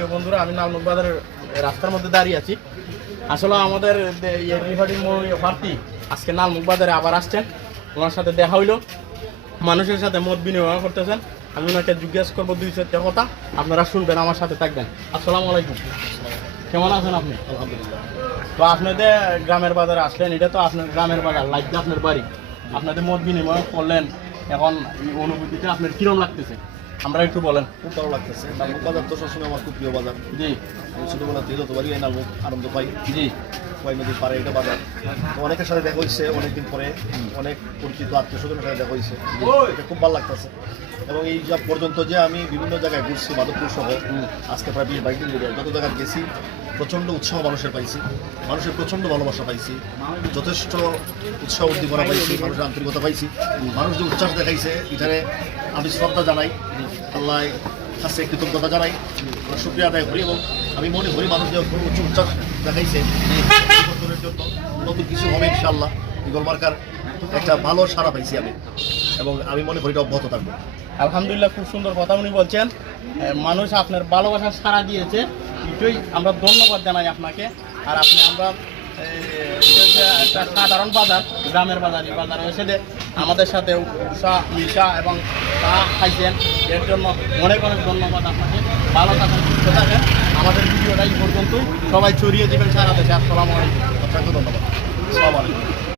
প্রিয় বন্ধুরা, আমি লালমুখ বাজারের রাস্তার মধ্যে দাঁড়িয়ে আছি। আসলে আমাদের রিফার্ডিং প্রার্থী আজকে লালমুখ বাজারে আবার আসছেন, ওনার সাথে দেখা হইলো, মানুষের সাথে মত বিনিময় করতেছেন। আমি ওনাকে জিজ্ঞেস করবো 2-4টা কথা, আপনারা শুনবেন, আমার সাথে থাকবেন। আসসালামু আলাইকুম, কেমন আছেন আপনি? আলহামদুলিল্লাহ। তো আপনাদের গ্রামের বাজারে আসলেন, এটা তো আপনার গ্রামের বাজার, লাগছে আপনার বাড়ি, আপনাদের মত বিনিময় করলেন, এখন এই অনুভূতিটা আপনার কিরম লাগতেছে আমরা একটু বলেন। খুব ভালো লাগতেছে। লালমুখ বাজার তো সবসময় আমার খুব প্রিয় বাজার। জি আমি ছোটোবেলা থেকে যতবারই এই লালমুখ আনন্দ পাই। জি ওয়াই নদীর পাড়ে এটা বাজার। তো অনেকের সাথে দেখা হয়েছে, অনেকদিন পরে অনেক পরিচিত আত্মীয় স্বজনের সাথে দেখা হয়েছে, এটা খুব ভালো লাগতেছে। এবং এই যা পর্যন্ত যে আমি বিভিন্ন জায়গায় ঘুরছি, মাধবপুর সহ আজকে প্রায় 20-22 দিন ধরে যত জায়গায় গেছি, প্রচণ্ড উৎসাহ মানুষের পাইছি, মানুষের প্রচণ্ড ভালোবাসা পাইছি, যথেষ্ট উৎসাহ উদ্দীপনা পাইছি, মানুষের আন্তরিকতা পাইছি। মানুষ যে উচ্ছ্বাস দেখাইছে, এখানে আমি শ্রদ্ধা জানাই, আল্লাহ কাছে কৃতজ্ঞতা জানাই, শুকরিয়া আদায় করি। এবং আমি মনে করি মানুষ যে উচ্চ উচ্ছ্বাস দেখাইছে বছরের জন্য নতুন কিছু হবে ইনশাআল্লাহ। ইগল মার্কার একটা ভালো সাড়া পাইছি আমি, এবং আমি মনে করি এটা অব্যাহত থাকবে। আলহামদুলিল্লাহ, খুব সুন্দর কথা উনি বলছেন। মানুষ আপনার ভালোবাসার সাড়া দিয়েছে, এটাই আমরা ধন্যবাদ জানাই আপনাকে। আর আপনি আমরা একটা সাধারণ বাজার, গ্রামের বাজার, এই বাজারে এসে আমাদের সাথে উষা মিশা এবং চা খাইছেন, এর জন্য অনেক অনেক ধন্যবাদ আপনাকে। ভালো থাকেন, সুস্থ থাকেন। আমাদের ভিডিওটা এই পর্যন্তই, সবাই ছড়িয়ে দেবেন সারা দেশে। আসসালামু আলাইকুম। আপনাকে ধন্যবাদ। আসসালামু আলাইকুম।